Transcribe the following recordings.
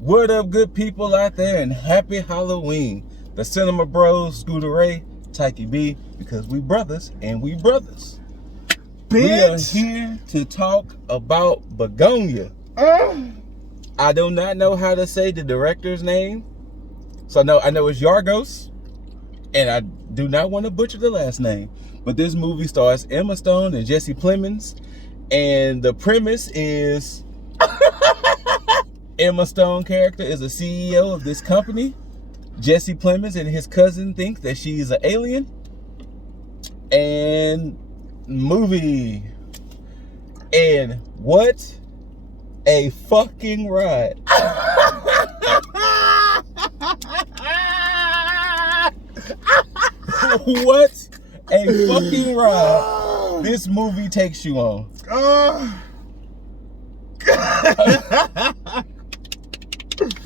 What up, good people out there, and happy Halloween. The Cinema Bros, Scooter Ray, Tyke B, because we brothers and we brothers. Bitch. We are here to talk about Bugonia. I do not know how to say the director's name. So I know it's Yorgos, and I do not want to butcher the last name. But this movie stars Emma Stone and Jesse Plemons, and the premise is Emma Stone character is a CEO of this company. Jesse Plemons and his cousin think that she's an alien. And movie. And what a fucking ride. What a fucking ride this movie takes you on.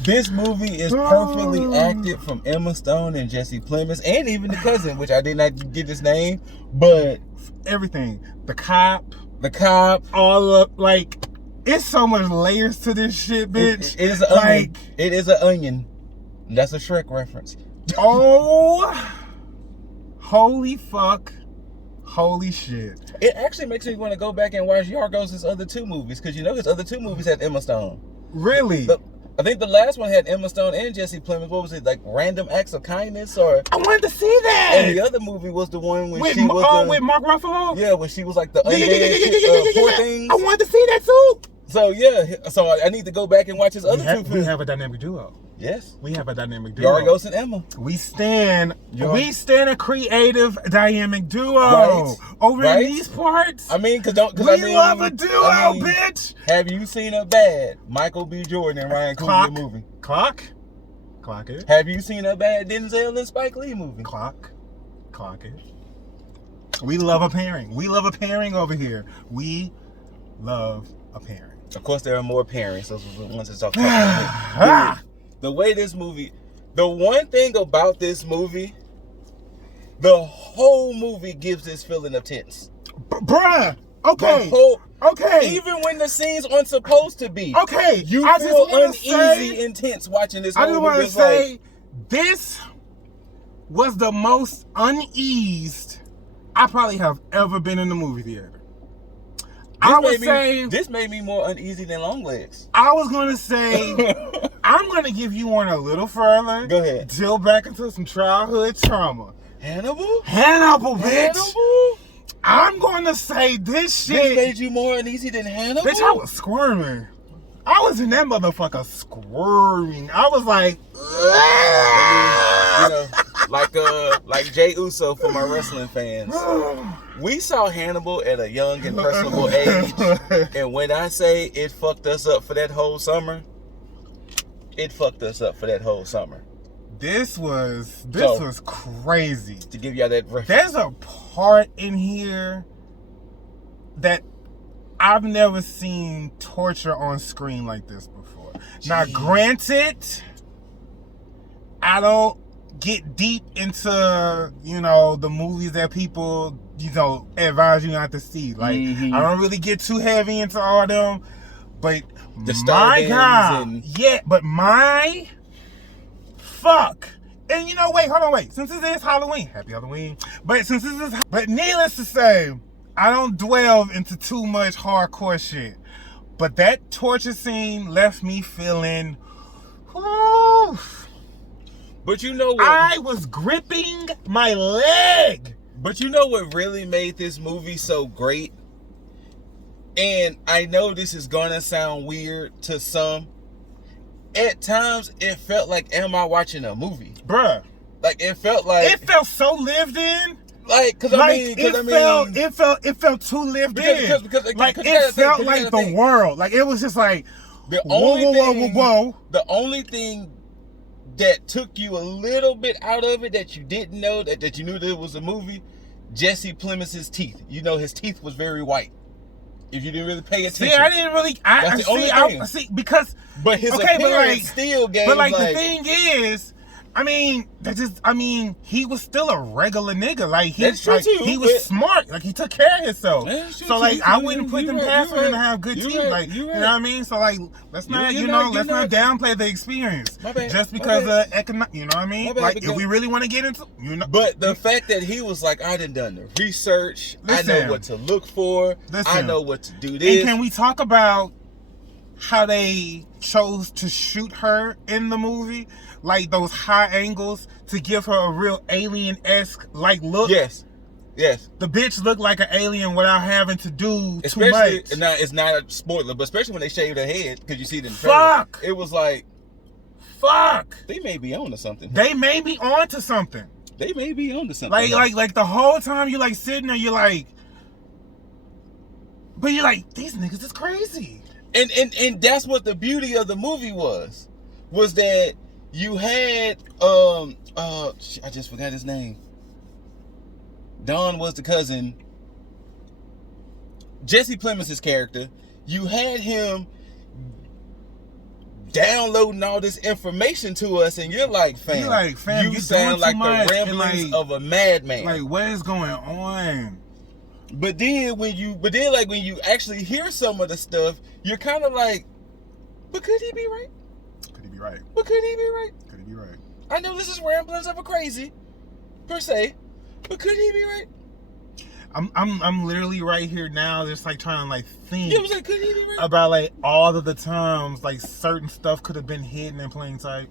This movie is perfectly acted from Emma Stone and Jesse Plemons, and even the cousin, which I did not get his name, but everything. The cop, all up, like, it's so much layers to this shit, bitch. It is an onion. It is an onion. That's a Shrek reference. Oh, holy fuck. Holy shit. It actually makes me want to go back and watch Yorgos' other two movies, because you know his other two movies had Emma Stone. Really? I think the last one had Emma Stone and Jesse Plemons. What was it, like Random Acts of Kindness? Or I wanted to see that. And the other movie was the one when with, she was with Mark Ruffalo? Yeah, when she was like the undead poor things. I wanted to see that too. So yeah, so I need to go back and watch his other two films. We have a dynamic duo. Yes. We have a dynamic duo. Yorgos and Emma. We stand a creative dynamic duo. Over in these parts. I mean, we love a duo, bitch. Have you seen a bad Michael B. Jordan and Ryan Coogler movie? Clock it. Have you seen a bad Denzel and Spike Lee movie? Clock it. We love a pairing. We love a pairing over here. We love a pairing. Of course, there are more pairings. Those are the ones that's talking about. The way this movie, the one thing about this movie, the whole movie gives this feeling of tense. Bruh, okay. Okay. Even when the scenes aren't supposed to be. Okay. You feel uneasy and tense watching this movie. I just want to say, this was the most uneased I probably have ever been in the movie theater. This made me more uneasy than Longlegs. I was going to say, I'm going to give you one a little further. Go ahead. Drill back into some childhood trauma. Hannibal, bitch. Hannibal? I'm going to say this shit. This made you more uneasy than Hannibal? Bitch, I was squirming. I was in that motherfucker squirming. I was like, you know, like Jay Uso for my wrestling fans. We saw Hannibal at a young and personable age, and when I say it fucked us up for that whole summer, it fucked us up for that whole summer. This was crazy. To give y'all that reference. There's a part in here that I've never seen torture on screen like this before. Jeez. Now, granted, I don't get deep into, the movies that people, advise you not to see. Like, I don't really get too heavy into all them. But my God. But my fuck. And wait. Since this is Halloween, happy Halloween. But needless to say, I don't dwell into too much hardcore shit. But that torture scene left me feeling, whew. But you know what? I was gripping my leg. But you know what really made this movie so great? And I know this is gonna sound weird to some. At times, it felt like, am I watching a movie? Bruh. Like, it felt like... It felt so lived in. Like, it felt too lived in. It felt like the world. Like, it was just like, the only thing that took you a little bit out of it that you didn't know, that you knew that it was a movie, Jesse Plemons' teeth. His teeth was very white. If you didn't really pay attention. See, I didn't really. That's the only thing. Because. But his appearance still gave. But the thing is, he was still a regular nigga. Like That's true too, he was but- smart. Like he took care of himself. That's true So like too. I wouldn't put You them right, past you for him to right. have good You teeth. right, Like you you right. know what I mean? So like let's not let's not downplay the experience. My bad, Just my because bad. of economic, you know what I mean? My bad, Like because- if we really want to get into, you know. But the fact that he was like, I done the research. I Listen. know what to look for. I Listen. know what to do this. And can we talk about how they chose to shoot her in the movie? Like those high angles to give her a real alien-esque like look. Yes. The bitch looked like an alien without having to do Especially, too much. now it's not a spoiler, but especially when they shaved her head, because you see it in the trailer. Fuck! It was like, Fuck! they may be on to something. They may be onto something. They may be on to something. Like the whole time you like sitting there, you're like, but you're like, these niggas is crazy. And that's what the beauty of the movie was that you had I just forgot his name. Don was the cousin. Jesse Plemons' character. You had him downloading all this information to us, and you're like, fam, you sound like the ramblings of a madman. Like, what is going on? But then when you actually hear some of the stuff, you're kind of like, but could he be right? Could he be right? But could he be right? Could he be right? I know this is ramblings of a crazy, per se, but could he be right? I'm literally right here now, just like trying to like think. Yeah, I was like, could he be right? About like all of the times like certain stuff could have been hidden in plain sight.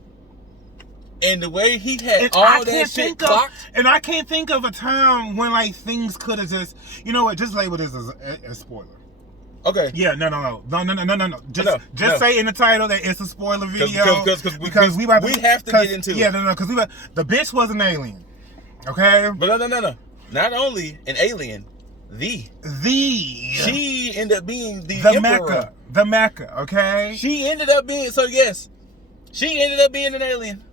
And the way he had And all that shit clocked. And I can't think of a time when like things could have just, you know what? Just label this as a spoiler. Okay. Yeah, no. Just say in the title that it's a spoiler video because we have to get into it. Yeah, because the bitch was an alien. Okay. But no. Not only an alien, she ended up being the emperor. The Mecca. Okay. She ended up being an alien.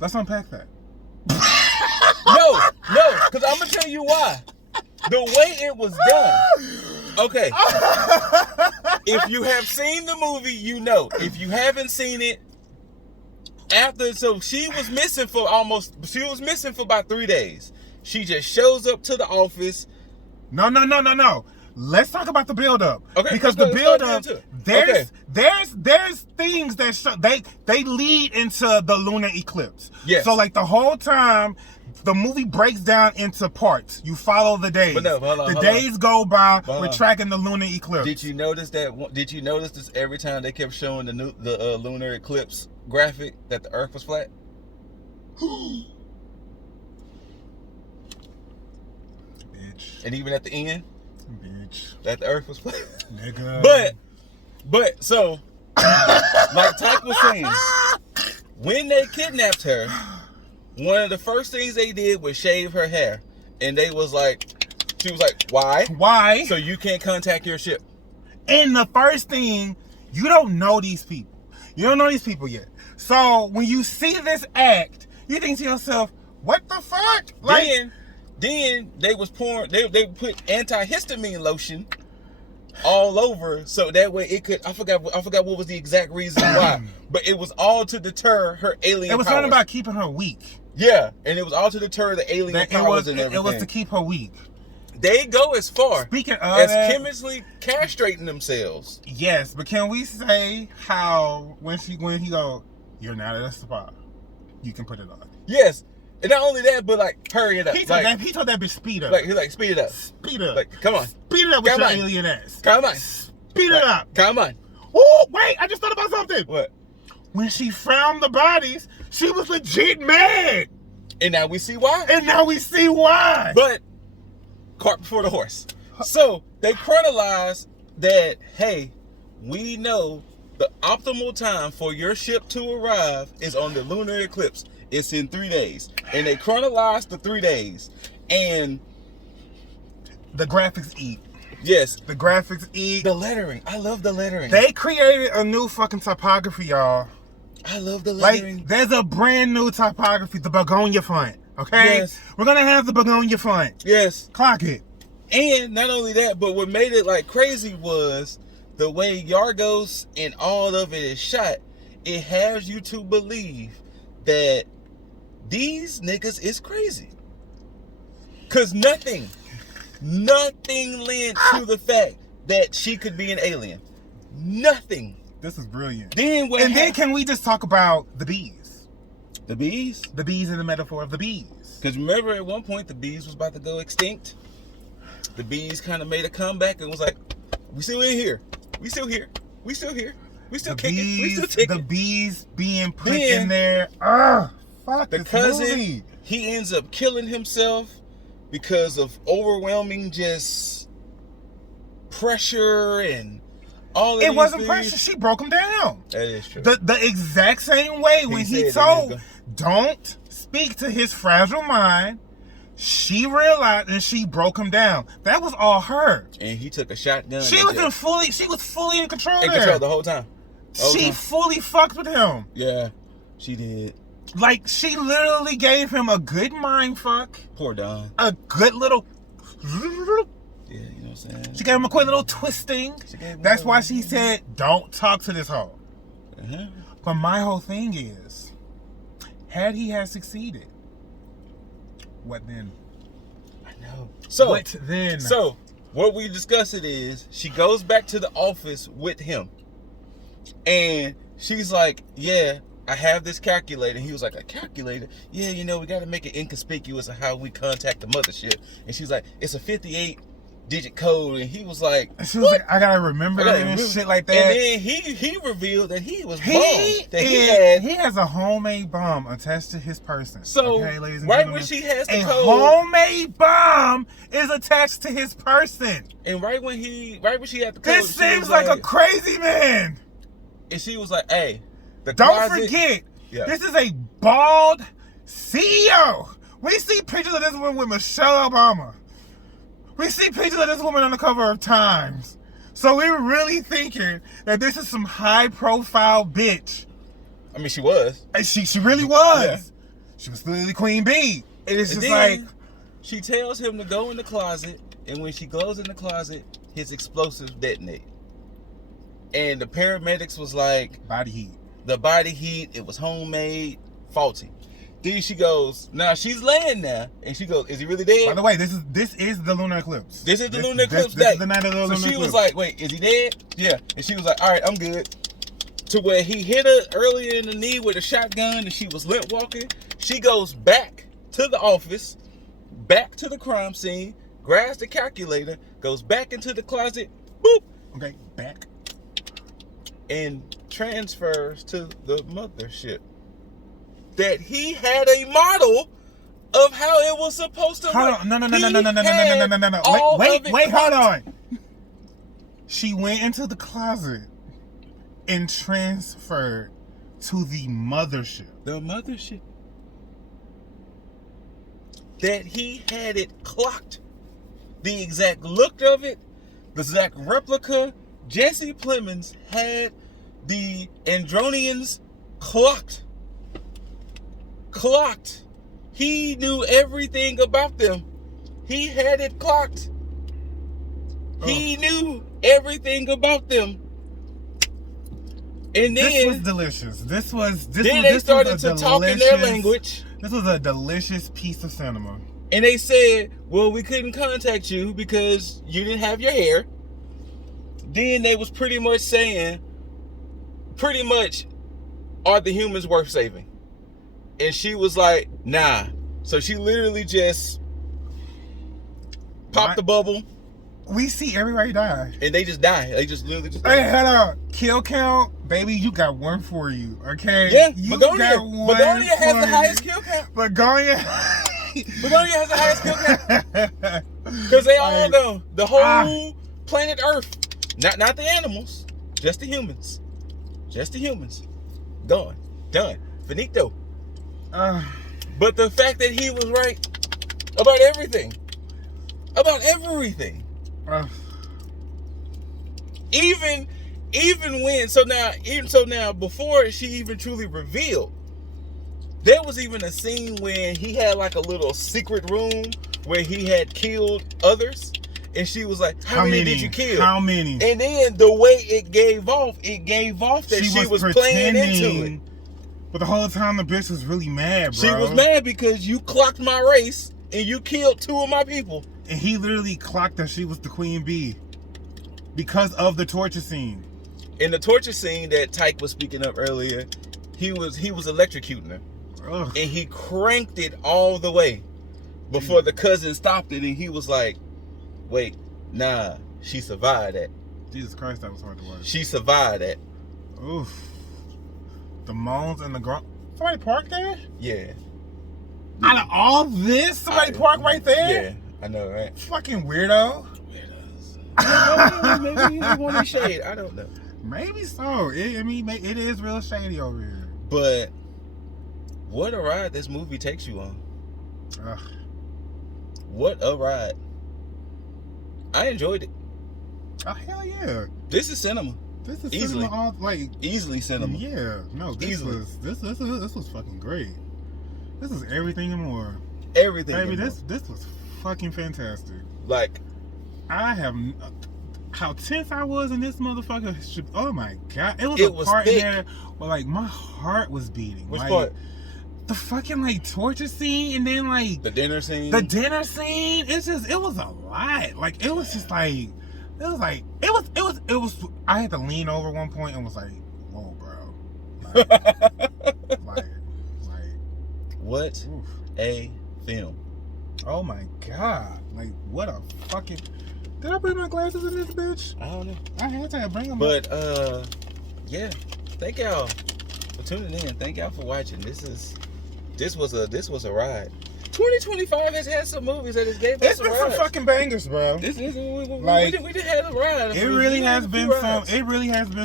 Let's unpack that. No, because I'm gonna tell you why. The way it was done. Okay. If you have seen the movie, you know. If you haven't seen it, so she was missing for about 3 days. She just shows up to the office. No. Let's talk about the build-up. Okay. Because the build-up, there's things that show, they lead into the lunar eclipse. Yes. So like the whole time, the movie breaks down into parts. You follow the days. But no, hold on, the days go by. Hold we're on. tracking the lunar eclipse. Did you notice this every time they kept showing the lunar eclipse graphic that the Earth was flat? Bitch. And even at the end, Bitch. that the Earth was flat. Nigga. But so, like Tyke was saying, when they kidnapped her, one of the first things they did was shave her hair, and she was like, "Why? Why? So you can't contact your ship." And the first thing, you don't know these people. You don't know these people yet. So when you see this act, you think to yourself, "What the fuck?" Like, then they was pouring. They put antihistamine lotion all over, so that way it could. I forgot what was the exact reason why, but it was all to deter her alien. It was powers. something about keeping her weak. Yeah, and it was all to deter the alien powers and everything. It was to keep her weak. They go as far Speaking of as that, chemically castrating themselves. Yes, but can we say how when he go, "You're not a spy. You can put it on." Yes, and not only that, but like hurry it up. He told that bitch speed up. Like he's like speed it up. Speed up. Like come on. Speed it up with Come your on. alien ass. Come on. Speed it up. Come on. Oh wait, I just thought about something. What? When she found the bodies, she was legit mad. And now we see why. And now we see why. But cart before the horse. So they chronicles that, hey, we know the optimal time for your ship to arrive is on the lunar eclipse. It's in 3 days. And they chronicles the 3 days. And the graphics eat. yes. The graphics eat. The lettering. I love the lettering. They created a new fucking typography, y'all. I love the lettering. Like, there's a brand new typography, the Bugonia font. Okay? Yes. We're gonna have the Bugonia font. Yes. Clock it. And not only that, but what made it like crazy was the way Yargos and all of it is shot. it has you to believe that these niggas is crazy. Cause nothing led to the fact that she could be an alien. Nothing. This is brilliant. Then can we just talk about the bees? The bees? The bees in the metaphor of the bees. Because remember at one point the bees was about to go extinct. The bees kind of made a comeback and was like, we still in here. We still here. We still here. We still kicking. We still ticking. The bees being put in there. Fuck the this cousin, movie. He ends up killing himself because of overwhelming just pressure and all of It these wasn't things. pressure. She broke him down. That is true. The exact same way when he told, don't speak to his fragile mind, she realized and she broke him down. That was all her. And he took a shotgun. She was fully in control there. In control the whole time. She fully fucked with him. Yeah, she did. Like, she literally gave him a good mind fuck. Poor Don. A good little... Yeah, you know what I'm saying? She gave him a quick little twisting. That's why she said, don't talk to this hoe. Uh-huh. But my whole thing is, had he had succeeded, what then? I know. So, what then? So, what we discussed it is, she goes back to the office with him. And she's like, yeah, I have this calculator. He was like, a calculator? Yeah, you know, we got to make it inconspicuous of how we contact the mothership. And she's like, it's a 58-digit code. And he was like, she was like, I got to remember and shit like that. And then he revealed that he was bombed. That he has a homemade bomb attached to his person. So, okay, ladies and right gentlemen, when she has the a code, homemade bomb is attached to his person. And right when she had the code, this seems like a crazy man. And she was like, hey, don't forget, this is a bald CEO. We see pictures of this woman with Michelle Obama. We see pictures of this woman on the cover of Times. So we're really thinking that this is some high-profile bitch. I mean, she was. And she really was. Yeah. She was literally Queen Bee. And it's and just like... She tells him to go in the closet, and when she goes in the closet, his explosives detonate. And the paramedics was like... Body heat. The body heat, it was homemade, faulty. Then she goes, now she's laying there, and she goes, is he really dead? By the way, this is the lunar eclipse. This is the lunar eclipse day. This is the night of the lunar eclipse. So she was like, wait, is he dead? Yeah. And she was like, all right, I'm good. To where he hit her earlier in the knee with a shotgun, and she was limp walking. She goes back to the office, back to the crime scene, grabs the calculator, goes back into the closet, boop. Okay, back. And transfers to the mothership. That he had a model of how it was supposed to work. No. Wait, hold on. She went into the closet and transferred to the mothership. The mothership. That he had it clocked. The exact look of it, the exact replica. Jesse Plemons had the Andronians clocked. Clocked. He knew everything about them. He had it clocked. He knew everything about them. And then this was delicious. They started to talk in their language. This was a delicious piece of cinema. And they said, well, we couldn't contact you because you didn't have your hair. Then they was pretty much saying, are the humans worth saving? And she was like, nah. So she literally just popped the bubble. We see everybody die. And they just die. They just literally just die. Hey, hold on. Kill count, baby, you got one for you, okay? Yeah, Begonia has the highest kill count. Begonia has the highest kill count. Because they all go. The whole planet Earth. Not the animals. Just the humans. Just the humans. Gone. Done. Finito. But the fact that he was right about everything. About everything. Even when so now before she even truly revealed, there was even a scene when he had like a little secret room where he had killed others, And she was like, how many did you kill? How many? And then the way it gave off that she was playing into it. But the whole time the bitch was really mad, bro. She was mad because you clocked my race and you killed 2 of my people. And he literally clocked that she was the queen bee because of the torture scene. In the torture scene that Tyke was speaking of earlier, he was electrocuting her. Ugh. And he cranked it all the way before the cousin stopped it, and he was like, wait, nah, she survived that. Jesus Christ, that was hard to watch. She survived that. Oof. The moans and the grunt. Somebody parked there? Yeah. Out of all this, somebody parked right there? Yeah, I know, right? Fucking weirdo. Weirdos. Maybe he wanted shade. I don't know. Maybe so. It is real shady over here. But what a ride this movie takes you on. Ugh. What a ride. I enjoyed it. Oh, hell yeah. This is cinema. This is Easily. cinema Easily cinema. Yeah. No, this was fucking great. This is everything and more. Everything. Baby, this was fucking fantastic. Like, I have how tense I was in this motherfucker. Oh my god. It was it a was part thick. in there where like my heart was beating. Which like, part? The fucking like torture scene and then like The dinner scene. The dinner scene. It was a lot. Like it was just like it was I had to lean over one point and was like, whoa, bro. Like what oof. a film. Oh my god. Like what a fucking. Did I bring my glasses in this bitch? I don't know. I had to bring them. But yeah. Thank y'all for tuning in. Thank y'all for watching. This was a ride. 2025 has had some movies that has gave us It's been some fucking bangers, bro. We did have a ride. It really has been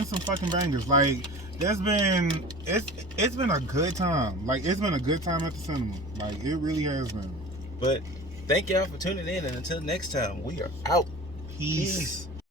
some fucking bangers. Like it's been a good time. Like it's been a good time at the cinema. Like it really has been. But thank y'all for tuning in, and until next time, we are out. Peace.